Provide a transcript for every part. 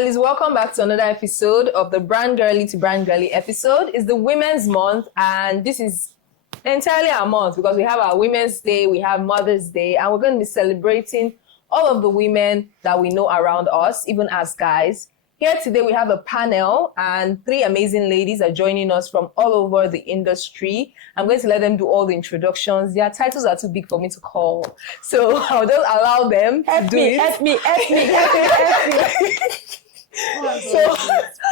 girlies, welcome back to another episode of the Brand Girly to Brand Girly episode. It's the Women's Month, and this is entirely our month because we have our Women's Day, we have Mother's Day, and we're going to be celebrating all of the women that we know around us, even as guys. Here today we have a panel, and three amazing ladies are joining us from all over the industry. I'm going to let them do all the introductions. Their titles are too big for me to call, so I'll just allow them to do it. Help me. So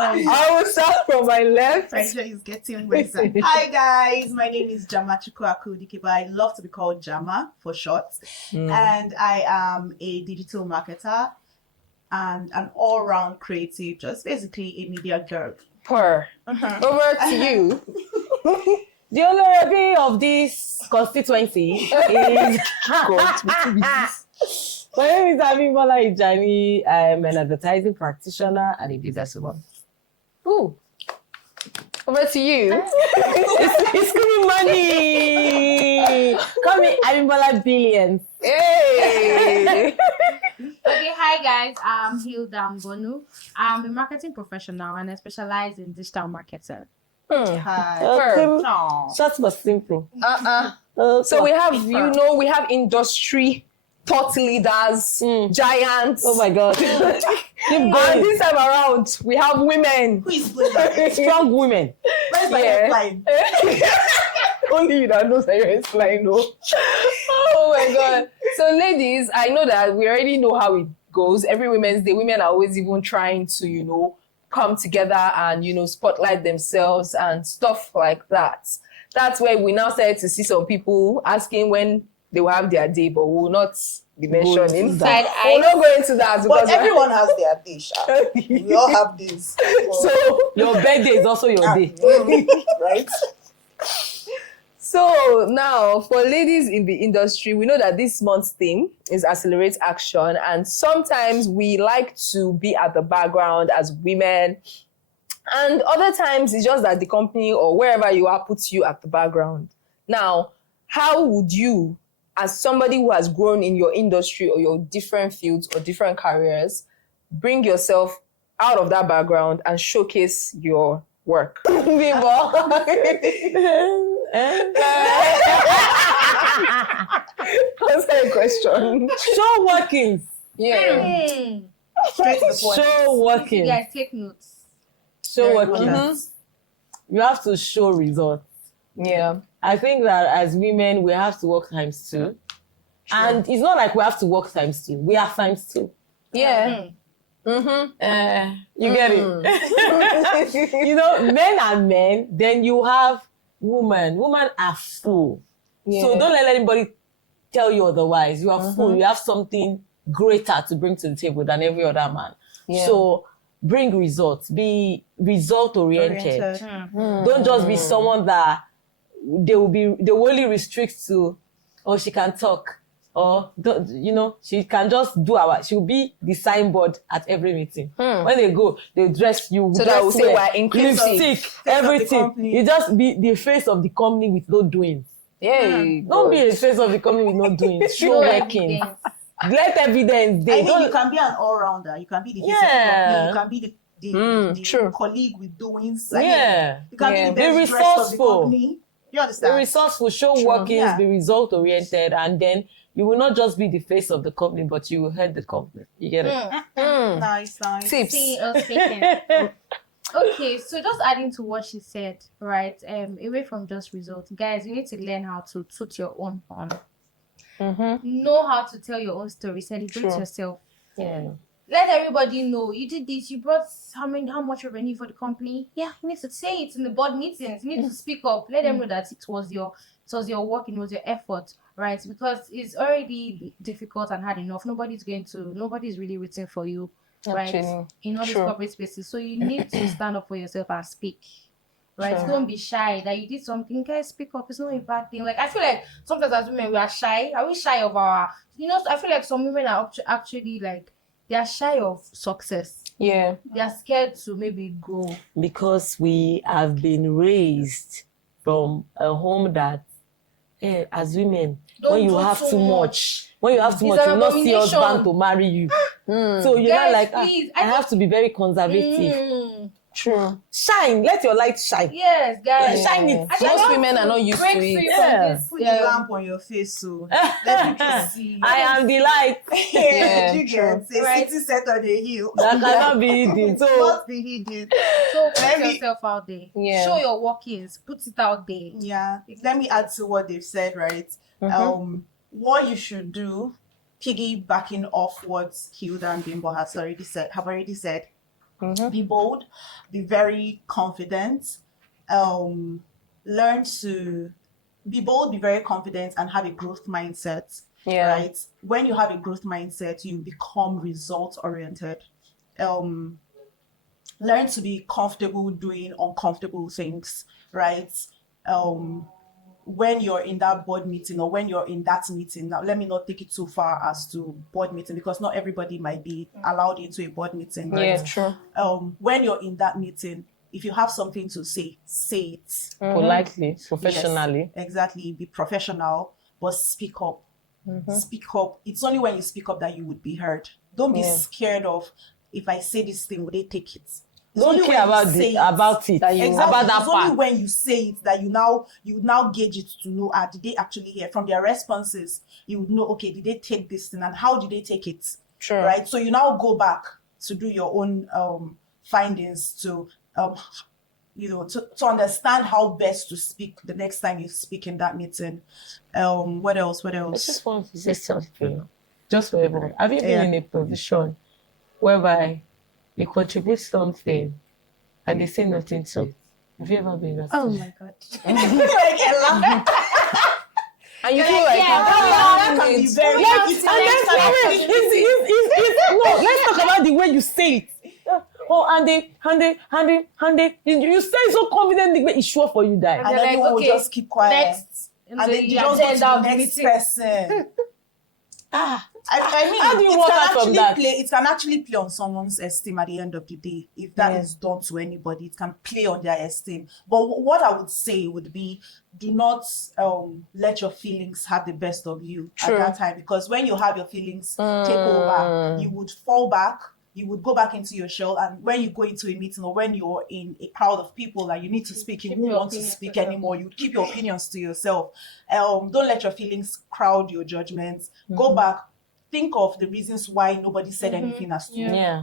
I will start from my left. Pressure is getting worse. Hi guys, my name is Jama Chukwuakudikiba. I love to be called Jama for short. And I am a digital marketer and an all-round creative, just basically a media girl. Over to you. The honorary of this constituency is my name is Abimbola Ijani. I'm an advertising practitioner and a businesswoman. Ooh. Over to you. It's giving money. Call me Abimbola Billions. Hey. Okay, hi guys. I'm Hilda Mbonu. I'm a marketing professional and I specialize in digital marketing. Hi. Short but simple. So we have, we have industry thought leaders, giants. Oh my God. And this time around, we have women. Who is playing that? Strong women. Where's my headline? Only you that knows that you're flying, no. Oh my God. So ladies, I know that we already know how it goes. Every Women's Day, women are always even trying to, come together and, spotlight themselves and stuff like that. That's where we now started to see some people asking when they will have their day, but we will not be mentioning that. We'll not go into that. But everyone has their dish. We all have this. So your birthday is also your day. Right? So now, for ladies in the industry, we know that this month's theme is Accelerate Action. And sometimes we like to be at the background as women. And other times, it's just that the company or wherever you are puts you at the background. Now, how would you, as somebody who has grown in your industry or your different fields or different careers, bring yourself out of that background and showcase your work? What's that question? Show workings. Yeah. Straight to the point. Show workings. You guys take notes. Show workings. You have to show results. Yeah. I think that as women, we have to work times two. Sure. And it's not like we have to work times two. We have times two. Yeah. You get it. Men are men, then you have women. Women are full. Yeah. So don't let anybody tell you otherwise. You are full. You have something greater to bring to the table than every other man. Yeah. So bring results. Be result-oriented. Don't just be someone that they will only restrict to, she can talk. Or, she can just she'll be the signboard at every meeting. When they go, they dress you. So that will say we're inclusive. Lipstick, everything. You just be the face of the company with no doing. Yeah. Don't be the face of the company with no doing. Show working. Let evidence. I mean, you can be an all-rounder. You can be the face of the company. You can be the colleague with doings. Yeah. You can be the best dressed of the company. You understand? Be resourceful, show workings, be result-oriented, and then you will not just be the face of the company, but you will head the company. You get it? Nice. Tips. Okay, so just adding to what she said, right? Away from just results, guys, you need to learn how to toot your own horn. Know how to tell your own story. Celebrate yourself. Yeah. Let everybody know you did this. You brought how much revenue for the company? Yeah, you need to say it in the board meetings. You need to speak up. Let them know that it was your work, it was your effort, right? Because it's already difficult and hard enough. Nobody's really rooting for you, right? In all these corporate spaces. So you need to stand up for yourself and speak. Right? Don't be shy that you did something. Guys, speak up. It's not a bad thing. Like, I feel like sometimes as women, we are shy. Are we shy of our, I feel like some women are actually like, they are shy of success. Yeah. They are scared to maybe grow. Because we have been raised from a home that, as women, when you have too much, you will not see husband to marry you. So you're Guys, not like, please, I have to be very conservative. True. Shine. Let your light shine. Yes, guys. Shine it. Most women are not used to it. Yeah. Put the lamp on your face, so let people see. I am the light. Yeah, you true. get Right. city set on the hill. That cannot be hidden. So Not be hidden. So put Let me- yourself out there. Yeah. Show your workings. Put it out there. Yeah. Let me add to what they've said, right? What you should do, piggybacking off what Hilda and Bimbo have already said. Be bold, be very confident, learn to be bold, be very confident, and have a growth mindset. Yeah. Right? When you have a growth mindset, you become result oriented. Learn to be comfortable doing uncomfortable things, right? When you're in that board meeting or when you're in that meeting, now let me not take it too far as to board meeting, because not everybody might be allowed into a board meeting, right? Yeah, true. When you're in that meeting, if you have something to say it. politely, professionally. Yes, exactly. Be professional, but speak up. Speak up. It's only when you speak up that you would be heard. Don't be scared of, if I say this thing, will they take it? It's Don't only care when you about say about it. that you- Exactly. About that It's only part. when you say it that you now gauge it to know, did they actually hear from their responses? You would know, okay, did they take this thing and how did they take it? Sure. Right. So you now go back to do your own findings to to understand how best to speak the next time you speak in that meeting. What else? I just want to say something. Just for everyone. Have you been in a position whereby you contribute something and they say nothing to it? Have you ever been in that Oh situation? my god. Like Ella. And you feel like That can be very Let's talk about the way you say it. Oh, and you say it so confidently, but it's sure for you die. and They're like, everyone will okay, just keep quiet. Next. And then you just go to the next person. I mean, How do you walk out from that? it can actually play on someone's esteem at the end of the day. If that is done to anybody, it can play on their esteem. But what I would say would be, do not let your feelings have the best of you True. at that time. Because when you have your feelings take over, you would fall back. You would go back into your shell, and when you go into a meeting or when you're in a crowd of people and you need to speak, you won't want to speak anymore. You keep your opinions to yourself. Don't let your feelings crowd your judgments. Go back, think of the reasons why nobody said anything as to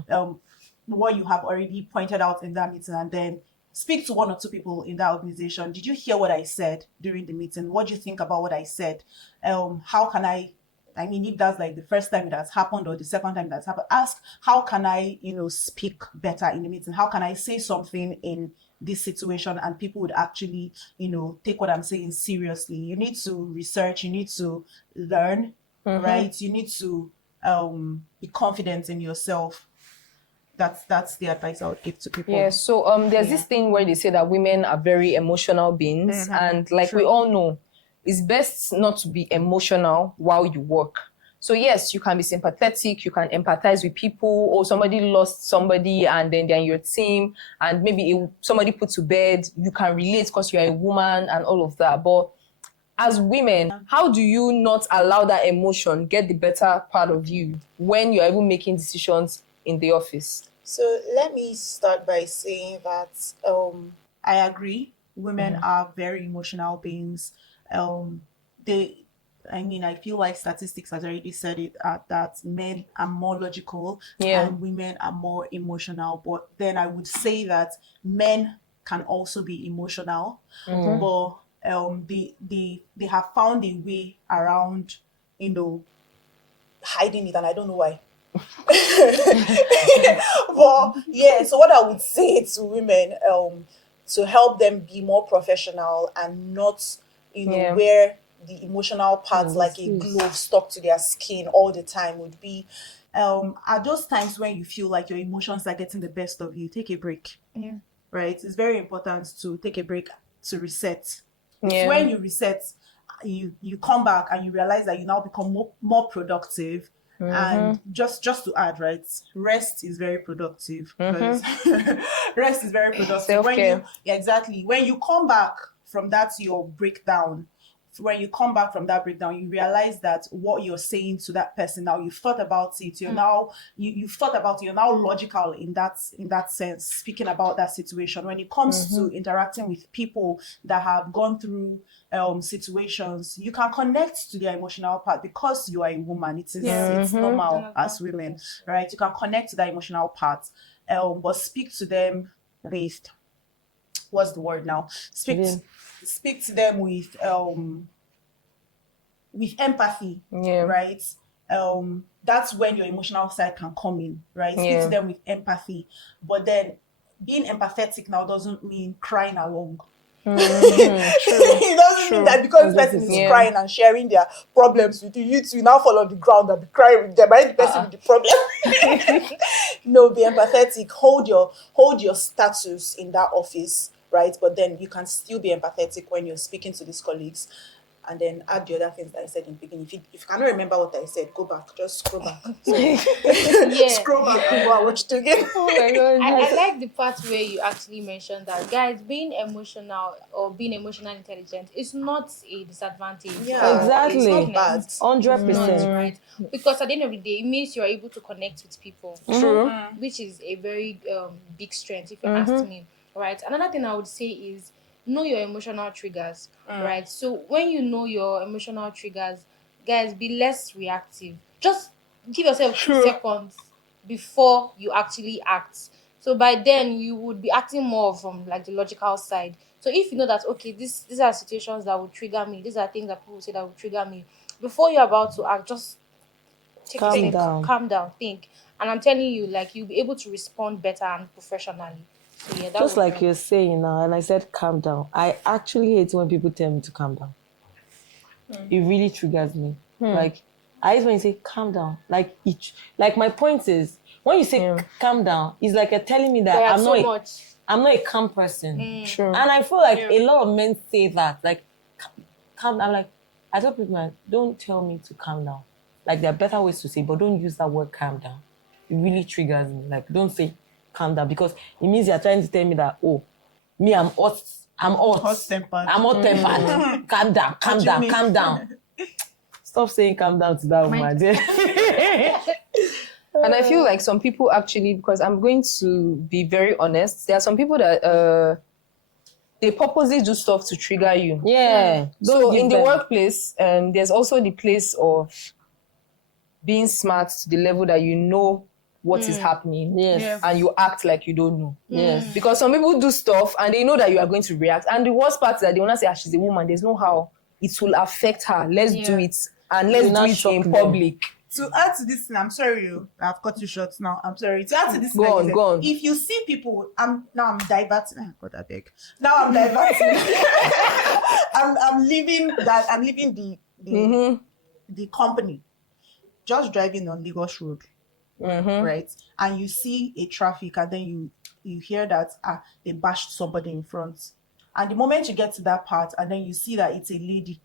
what you have already pointed out in that meeting, and then speak to one or two people in that organization. Did you hear what I said during the meeting? What do you think about what I said? How can I mean, if that's like the first time it has happened or the second time that's happened, ask, how can I, speak better in the meeting? How can I say something in this situation and people would actually, take what I'm saying seriously? You need to research, you need to learn, right? You need to be confident in yourself. That's the advice I would give to people. Yeah, so there's this thing where they say that women are very emotional beings, and like we all know, it's best not to be emotional while you work. So yes, you can be sympathetic, you can empathize with people, or somebody lost somebody and then they're in your team, and maybe somebody put to bed, you can relate because you're a woman and all of that. But as women, how do you not allow that emotion get the better part of you when you're even making decisions in the office? So let me start by saying that I agree. Women are very emotional beings. I feel like statistics has already said it, that men are more logical and women are more emotional. But then I would say that men can also be emotional, but they have found a way around, hiding it, and I don't know why. But yeah, so what I would say to women, to help them be more professional and not, wear the emotional parts like a glove stuck to their skin all the time, would be, at those times when you feel like your emotions are getting the best of you, take a break. Yeah. Right? It's very important to take a break to reset. Yeah. When you reset, you come back and you realize that you now become more productive. And just to add, right, rest is very productive. Because rest is very productive. Self-care. When you come back from that your breakdown, when you come back from that breakdown, you realize that what you're saying to that person now, you've thought about it. You're now you've thought about it. You're now logical in that sense, speaking about that situation. When it comes to interacting with people that have gone through situations, you can connect to their emotional part because you are a woman. It's normal as women, right? You can connect to that emotional part, but speak to them with what's the word now? Speak to them with empathy, right? That's when your emotional side can come in, right? Speak to them with empathy, but then being empathetic now doesn't mean crying along. It doesn't mean that because the person is crying and sharing their problems with you, you two now fall on the ground and be crying with them, right? The person with the problem. No, be empathetic. Hold your status in that office, right? But then you can still be empathetic when you're speaking to these colleagues. And then add the other things that I said in the beginning. If you cannot remember what I said, go back. Just scroll back. Scroll back and go and watch it again. Oh my God. I like the part where you actually mentioned that, guys, being emotional or being emotionally intelligent is not a disadvantage. Yeah, exactly. It's not bad. 100%. Right? Because at the end of the day, it means you're able to connect with people. True. Which is a very big strength, if you ask me. Right? Another thing I would say is know your emotional triggers, right? So when you know your emotional triggers, guys, be less reactive. Just give yourself 2 seconds before you actually act. So by then you would be acting more from like the logical side. So if you know that, okay, these are situations that would trigger me, these are things that people say that would trigger me, before you're about to act, just calm down, think. And I'm telling you, like, you'll be able to respond better and professionally. So, yeah, Just like you're saying now, and I said calm down. I actually hate when people tell me to calm down. It really triggers me. Like, I hate when you say calm down. Like my point is, when you say calm down, it's like you're telling me that I'm not a calm person. True. And I feel like a lot of men say that, like, calm down. Like, I tell people, like, don't tell me to calm down. Like, there are better ways to say, but don't use that word calm down. It really triggers me. Like, don't say calm down, because it means you're trying to tell me that, oh, me, I'm hot-tempered. Calm down. Stop saying calm down to that woman. And I feel like some people actually, because I'm going to be very honest, there are some people that they purposely do stuff to trigger you. Yeah. So in the workplace, there's also the place of being smart to the level that you know what is happening, and you act like you don't know. Because some people do stuff and they know that you are going to react. And the worst part is that they want to say, she's a woman, there's no how it will affect her. Let's do it, and let's do it in public. To add to this thing, I'm sorry, I've cut you short now. I'm sorry. To add to this, go on. If you see people, I'm diverting. Oh, God, I beg. Now I'm diverting. I'm leaving that. I'm leaving the company. Just driving on Lagos Road. Right, and you see a traffic, and then you hear that they bashed somebody in front, and the moment you get to that part, and then you see that it's a lady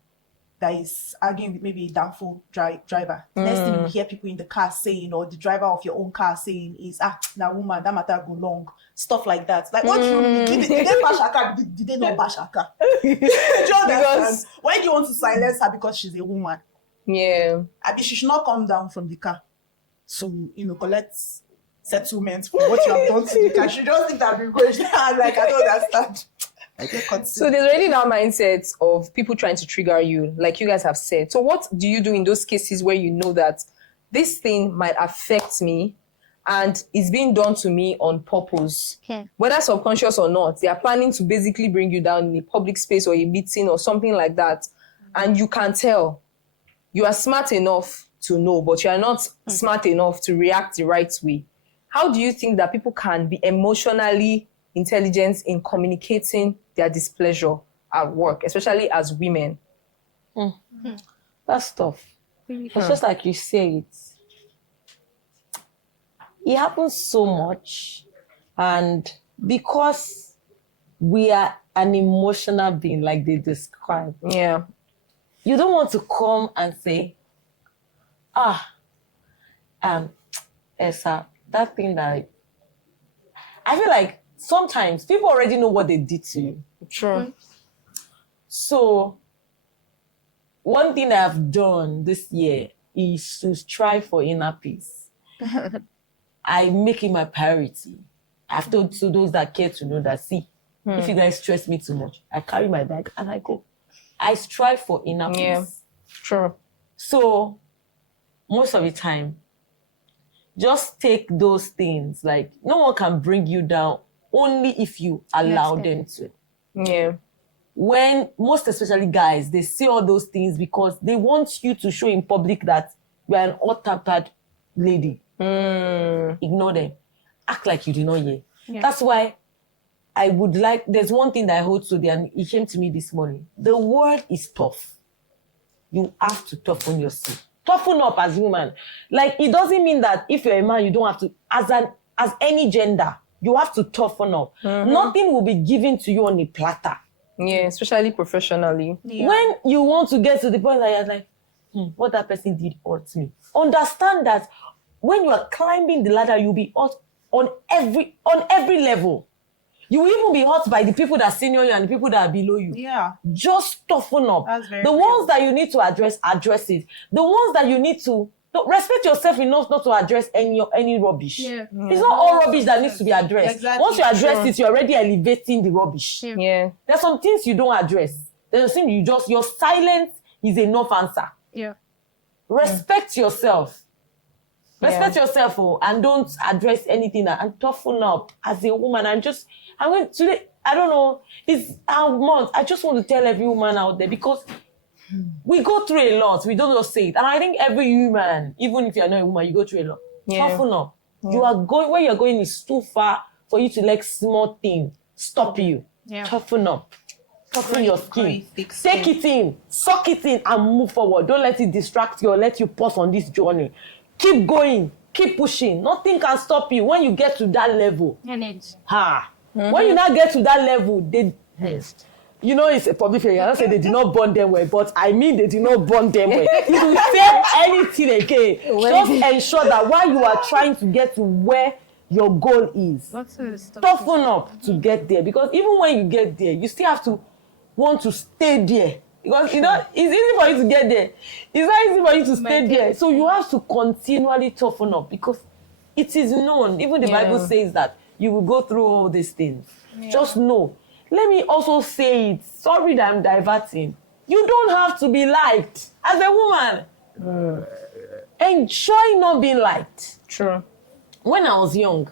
that is arguing with maybe a downfall driver, next thing you hear people in the car saying, or the driver of your own car saying, is now woman, that matter go long, stuff like that. Like, what do you mean? Did they bash her car? Did they not bash her car? Because why do you want to silence her because she's a woman? Yeah, I mean, she should not come down from the car to, collect settlement for what you have done to the car. She just think that I'm like, I don't understand. So there's already now mindset of people trying to trigger you, like you guys have said. So what do you do in those cases where you know that this thing might affect me and it's being done to me on purpose? Whether subconscious or not, they are planning to basically bring you down in a public space or a meeting or something like that. And you can tell. You are smart enough to know, but you are not smart enough to react the right way. How do you think that people can be emotionally intelligent in communicating their displeasure at work, especially as women? That's tough. It's just like you say it happens so much, and because we are an emotional being, like they describe, you don't want to come and say, Esa, that thing that I feel like sometimes people already know what they did to you. True. So one thing I've done this year is to strive for inner peace. I make it my priority. I've told to those that care to know that, see, if you guys stress me too much, I carry my bag and I go. I strive for inner peace. Yeah, true. So, most of the time, just take those things. Like, no one can bring you down only if you allow them to. Yeah. When, most especially guys, they say all those things because they want you to show in public that you are an hot-tempered lady. Ignore them. Act like you did not hear. Yeah. That's why I would like, there's one thing that I hold to there, and it came to me this morning. The world is tough. You have to toughen yourself. Toughen up as a woman. Like, it doesn't mean that if you're a man, you don't have to, as any gender, you have to toughen up. Nothing will be given to you on a platter. Yeah, especially professionally. Yeah. When you want to get to the point that you're like, what that person did hurt me. Understand that when you are climbing the ladder, you'll be hurt on every level. You will even be hurt by the people that are senior you and the people that are below you. Yeah. Just toughen up. That's very the real. ones that you need to address it. The ones that you need to respect yourself enough not to address any rubbish. Yeah. It's not all rubbish that needs to be addressed. Exactly. Once you address Sure. it, you're already elevating the rubbish. Yeah. Yeah. There's some things you don't address. There's some things your silence is enough answer. Yeah. Respect yourself. Respect yourself, and don't address anything and toughen up as a woman. Today, I don't know, it's our month. I just want to tell every woman out there because we go through a lot. We don't just say it. And I think every human, even if you're not a woman, you go through a lot. Yeah. Toughen up. You are going, where you're going is too far for you to let small things stop you. Yeah. Toughen up. Toughen your skin. Very thick Take skin. it in, suck it in, and move forward. Don't let it distract you or let you pause on this journey. Keep going, keep pushing. Nothing can stop you when you get to that level. And it's When you now get to that level, it's a public figure. I don't say they did not burn them well, but I mean they did not burn them well. If you say anything again, just ensure that while you are trying to get to where your goal is, toughen up to get there. Because even when you get there, you still have to want to stay there. Because, it's easy for you to get there. It's not easy for you to stay there. So you have to continually toughen up because it is known. Even the Bible says that you will go through all these things. Just know. Let me also say it. Sorry that I'm diverting. You don't have to be liked as a woman. Enjoy not being liked. True. When I was young,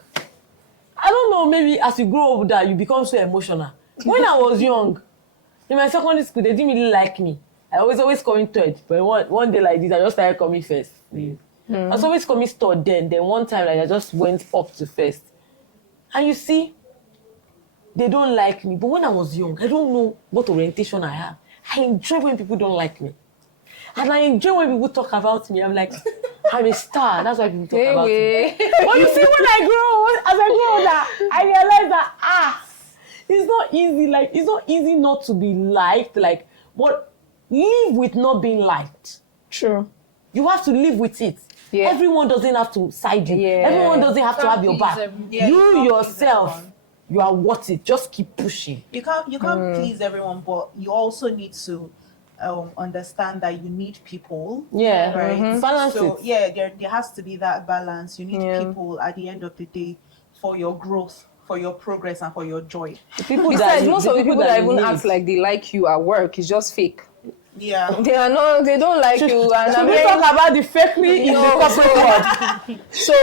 I don't know, maybe as you grow older, you become so emotional. When I was young, in my secondary school, they didn't really like me. I was always coming third, but one day like this, I just started coming first. I was always coming third then one time like I just went up to first. And you see, they don't like me. But when I was young, I don't know what orientation I have. I enjoy when people don't like me. And I enjoy when people talk about me. I'm like, I'm a star. That's why people talk about me. But you see, as I grow older, I realize that, it's not easy. Like, it's not easy not to be liked. Like, but live with not being liked. True. You have to live with it. Yeah. Everyone doesn't have to side you. Yeah. Everyone doesn't have to have your back. Yeah, You you can't yourself, please everyone. you are worth it. Just keep pushing. You can't please everyone, but you also need to understand that you need people. Yeah. Right. Balance So it. yeah, there has to be that balance. You need Yeah. people at the end of the day for your growth, for your progress, and for your joy. The people Besides, most of the people that even need act it. like they like you at work is just fake. Yeah. They don't like you. And Should I'm we hearing- talk about the fakery in the No, corporate world? so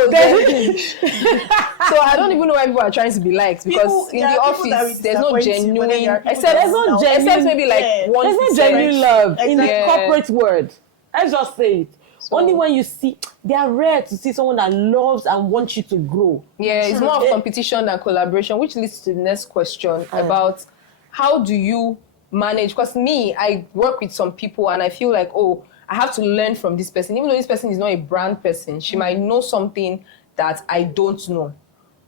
so I don't even know why people are trying to be liked because People- in there the are people that office will there's no disappoint you, but then there are genuine people except that There's no will- genuine- except maybe like Yeah. 1%. There's no genuine love in the Exactly. corporate world. Let's just say it. So- Only when you see, they are rare to see someone that loves and wants you to grow. Yeah, it's more of competition than collaboration, which leads to the next question about how do you manage? Because I work with some people and I feel like, I have to learn from this person. Even though this person is not a brand person, she might know something that I don't know,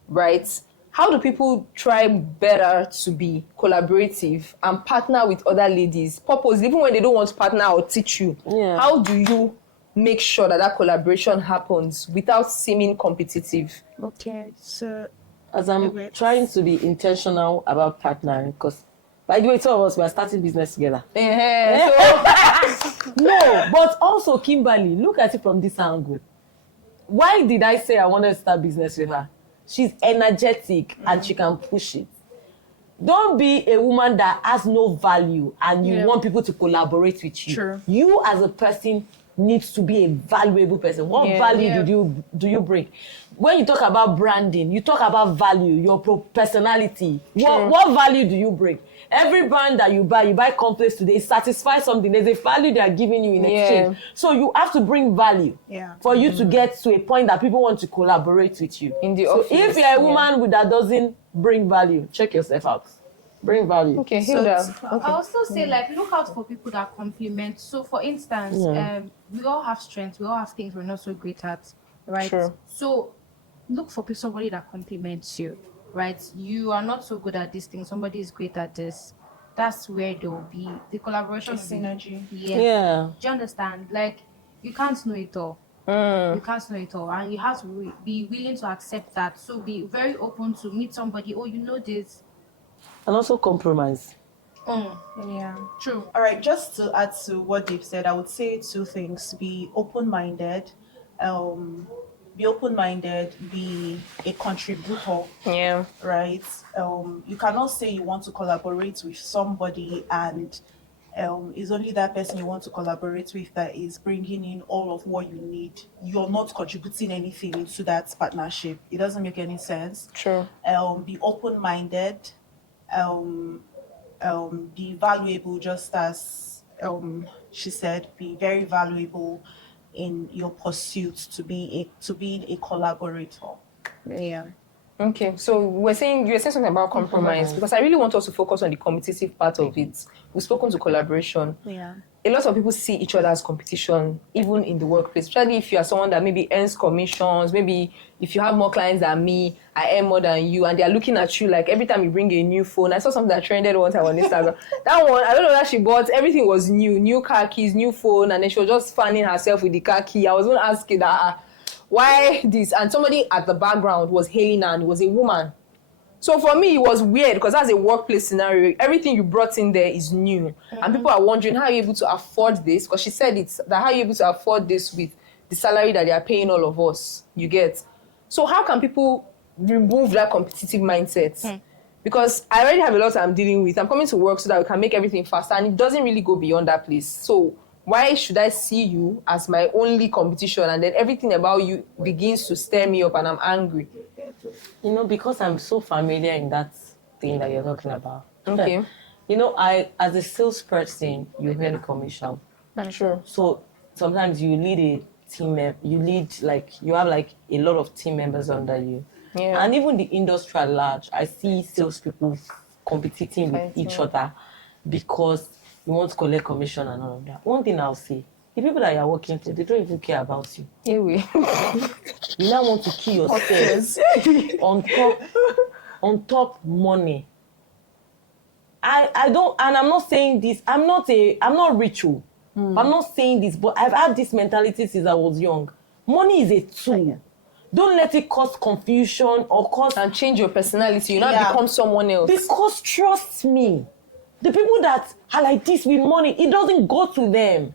right? How do people try better to be collaborative and partner with other ladies? Purpose, even when they don't want to partner or teach you. Yeah. How do you make sure that collaboration happens without seeming competitive? okay. So As I'm trying to be intentional about partnering, because by the way, two of us, we are starting business together. So No, but also Kimberly, look at it from this angle. Why did I say I wanted to start business with her? She's energetic and she can push it. Don't be a woman that has no value and you want people to collaborate with you. True. You as a person needs to be a valuable person. What value do you bring? When you talk about branding, you talk about value, your personality. What value do you bring? Every brand that you buy complex today, satisfy something. There's a value they are giving you in exchange. So you have to bring value for you to get to a point that people want to collaborate with you. In the so office, if you're a woman that doesn't bring value, check yourself out. Bring value. Okay, Hilda. I also say like look out for people that compliment. So for instance, we all have strengths, we all have things we're not so great at, right? Sure. So look for somebody that compliments you, right? You are not so good at this thing, somebody is great at this. That's where there will be the collaboration, synergy. Yeah. Do you understand? Like you can't know it all. You can't know it all, and you have to be willing to accept that. So be very open to meet somebody. Oh, you know this. And also compromise. Yeah, true. All right, just to add to what they've said, I would say two things. Be open-minded. Be a contributor. Yeah. Right? You cannot say you want to collaborate with somebody and it's only that person you want to collaborate with that is bringing in all of what you need. You're not contributing anything into that partnership. It doesn't make any sense. True. Be open-minded. Be valuable, just as she said. Be very valuable in your pursuit to be a collaborator. Yeah. Okay, so you were saying something about compromise because I really want us to focus on the competitive part of it. We've spoken to collaboration. Yeah. A lot of people see each other as competition, even in the workplace, especially if you are someone that maybe earns commissions, maybe if you have more clients than me, I earn more than you, and they're looking at you like every time you bring a new phone. I saw something that trended one time on Instagram. That one, I don't know that she bought, everything was new car keys, new phone, and then she was just fanning herself with the car key. I was going to ask you that, why this? And somebody at the background was hailing her, and it was a woman. So for me, it was weird because that's a workplace scenario. Everything you brought in there is new. And people are wondering, how are you able to afford this? Because she said how are you able to afford this with the salary that they are paying all of us? You get. So how can people remove that competitive mindset? Because I already have a lot I'm dealing with. I'm coming to work so that we can make everything faster. And it doesn't really go beyond that place. So why should I see you as my only competition and then everything about you begins to stir me up and I'm angry? You know, because I'm so familiar in that thing that you're talking about. Okay. You know, as a salesperson, you earn commission. Sure. So sometimes you lead a team, you have like a lot of team members under you. Yeah. And even the industry at large, I see salespeople competing with each other because you want to collect commission and all of that. One thing I'll say, the people that you're working to, they don't even care about you. Anyway. You now want to kill yourself on top money. I don't, and I'm not saying this, I'm not ritual. I'm not saying this, but I've had this mentality since I was young. Money is a tool. Don't let it cause confusion or cause... And change your personality. You now become someone else. Because trust me, the people that are like this with money, it doesn't go to them.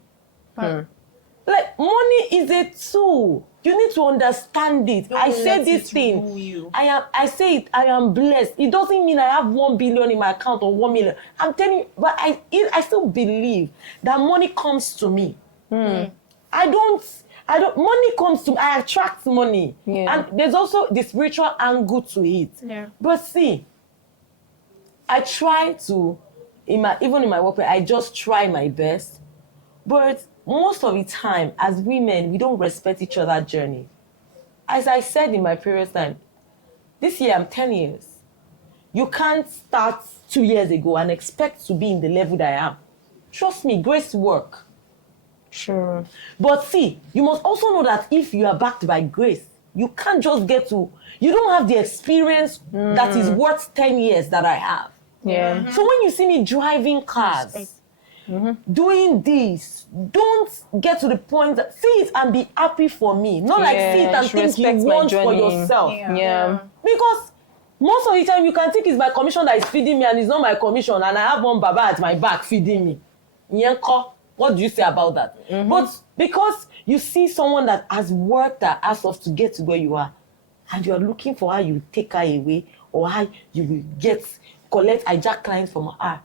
Like, money is a tool. You need to understand it. I say this thing. I say it, I am blessed. It doesn't mean I have 1 billion in my account or 1 million. I'm telling you, but I still believe that money comes to me. Money comes to me. I attract money. Yeah. And there's also the spiritual angle to it. Yeah. But see, I try to, even in my workplace, I just try my best. But most of the time, as women, we don't respect each other's journey. As I said in my previous time, this year I'm 10 years. You can't start 2 years ago and expect to be in the level that I am. Trust me, grace work. Sure. But see, you must also know that if you are backed by grace, you can't just you don't have the experience that is worth 10 years that I have. Yeah. So when you see me driving cars, doing this, don't get to the point that see it and be happy for me. Not like see it and think you want for yourself. Yeah. Because most of the time you can think it's my commission that is feeding me and it's not my commission and I have one baba at my back feeding me. Nyenko. What do you say about that? But because you see someone that has worked her ass off to get to where you are, and you're looking for how you take her away or how you will collect hijack clients from her.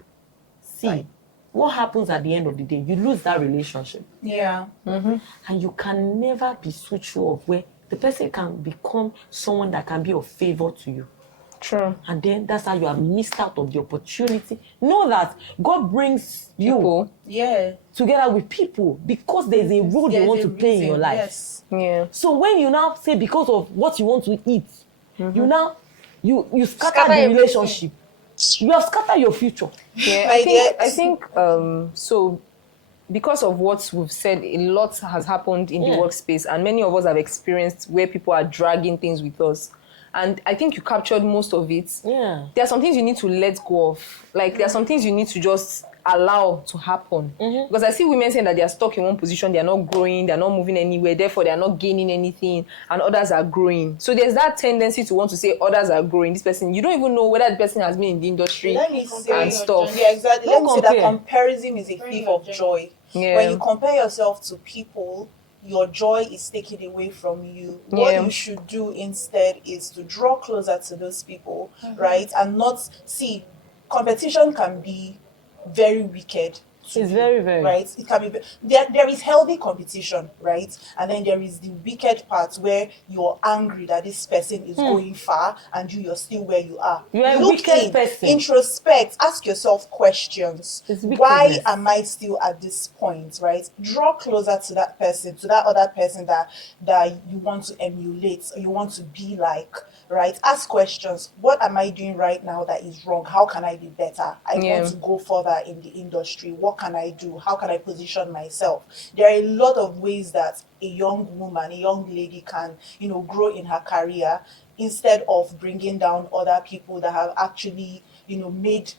See, what happens at the end of the day? You lose that relationship. Yeah. And you can never be so sure of where the person can become someone that can be of favor to you. True. And then that's how you have missed out on the opportunity. Know that God brings you together with people because there's a role you want to play in your life. Yes. Yeah. So when you now say because of what you want to eat, you scatter the relationship. You have scattered your future. Yeah, I think so because of what we've said, a lot has happened in the workspace, and many of us have experienced where people are dragging things with us. And I think you captured most of it. Yeah. There are some things you need to let go of. Like, there are some things you need to just allow to happen. Because I see women saying that they are stuck in one position, they are not growing, they are not moving anywhere, therefore they are not gaining anything, and others are growing. So there's that tendency to want to say others are growing. This person, you don't even know whether the person has been in the industry and stuff. Yeah, exactly. Let me say that comparison is a thief of joy. Yeah. When you compare yourself to people, your joy is taken away from you. What you should do instead is to draw closer to those people, right? And not see, competition can be very wicked. It's very, very right. It can be there is healthy competition, right? And then there is the wicked part where you're angry that this person is going far and you're still where you are. You're a Look wicked person. Introspect, ask yourself questions. Why am I still at this point, right? Draw closer to that person, to that other person that you want to emulate or you want to be like. Right? Ask questions. What am I doing right now that is wrong? How can I be better? I want to go further in the industry. What can I do? How can I position myself? There are a lot of ways that a young woman, a young lady can, grow in her career instead of bringing down other people that have actually, made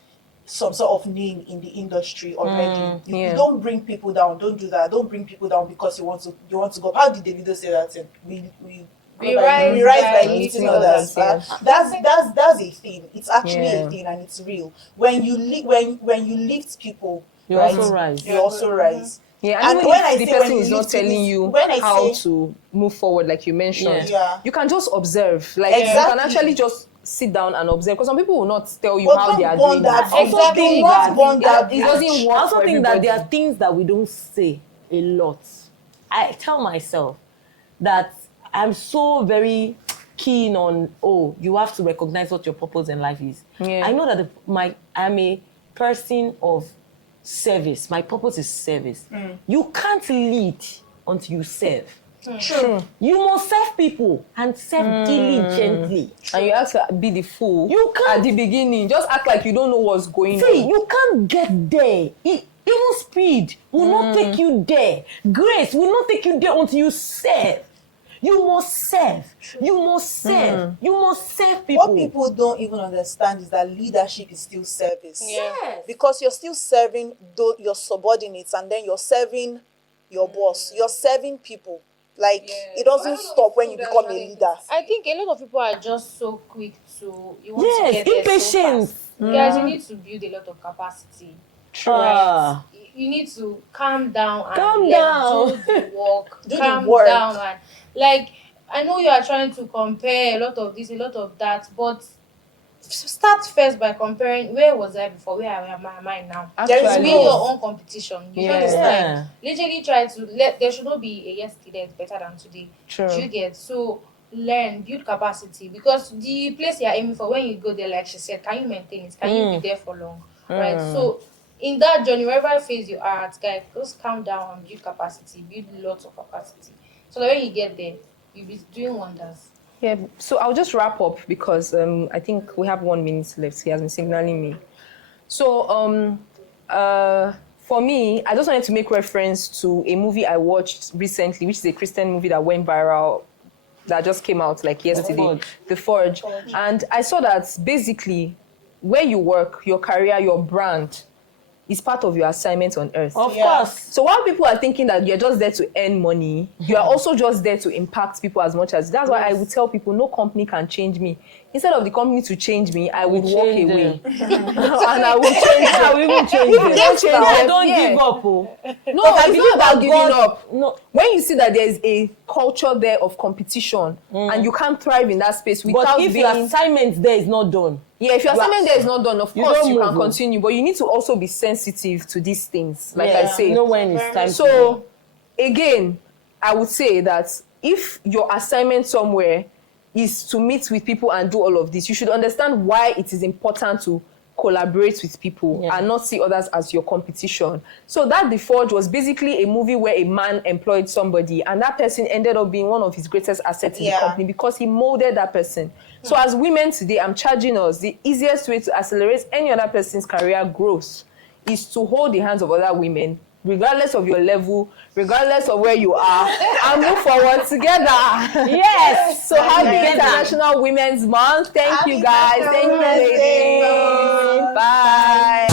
some sort of name in the industry already. You don't bring people down. Don't do that. Don't bring people down because you want to go. How did Davido say that thing? We rise by lifting others. That's a thing. It's actually a thing, and it's real. When you lift people, you also rise. You also rise. Yeah, and when the person is not telling you how to move forward, like you mentioned, you can just observe. Like you can actually just sit down and observe. Because some people will not tell you how they are doing that. It doesn't work. I also think that there are things that we don't say a lot. I tell myself that I'm so very keen on, you have to recognize what your purpose in life is. Yeah. I know that I'm a person of service. My purpose is service. You can't lead until you serve. True. You must serve people and serve diligently. And you have to be the fool at the beginning. Just act like you don't know what's going on. See, you can't get there. Even speed will not take you there. Grace will not take you there until you serve. You must serve. You must serve. You must serve people. What people don't even understand is that leadership is still service. Yes. Because you're still serving your subordinates and then you're serving your boss. You're serving people. Like, it doesn't stop when you become a leader. I think a lot of people are just so quick to, you want to get there impatient. so fast. Guys, you need to build a lot of capacity. Right? You need to calm down and do the work. Calm down and I know you are trying to compare a lot of this, a lot of that, but start first by comparing where was I before, where am I now. There is your own competition. You understand? Literally try to there should not be a yesterday is better than today. True. You get so learn, build capacity, because the place you are aiming for, when you go there, like she said, can you maintain it? Can you be there for long? Right? So in that journey, wherever phase you are at, guys, just calm down and build capacity, build lots of capacity. So that when you get there, you'll be doing wonders. Yeah, so I'll just wrap up because I think we have 1 minute left. He has been signaling me. So for me, I just wanted to make reference to a movie I watched recently, which is a Christian movie that went viral, that just came out like yesterday, The Forge. And I saw that basically where you work, your career, your brand is part of your assignment on earth. Of course. So while people are thinking that you're just there to earn money, you are also just there to impact people as much as. That's why I would tell people no company can change me. Instead of the company to change me, I would walk away. And I will change them. I will even change them. Don't give up. No, it's not about giving up. No. When you see that there's a culture there of competition and you can't thrive in that space without but if your assignment there is not done. Yeah, if your assignment there is not done, of course you can continue. But you need to also be sensitive to these things, like I say. Know when it's time. So, again, I would say that if your assignment somewhere is to meet with people and do all of this, you should understand why it is important to collaborate with people and not see others as your competition. So that The Forge was basically a movie where a man employed somebody and that person ended up being one of his greatest assets in the company because he molded that person. So as women today, I'm charging us, the easiest way to accelerate any other person's career growth is to hold the hands of other women, regardless of your level, regardless of where you are, and move forward together. Yes. So happy International Women's Month. Thank you guys. Thank you, ladies. Bye.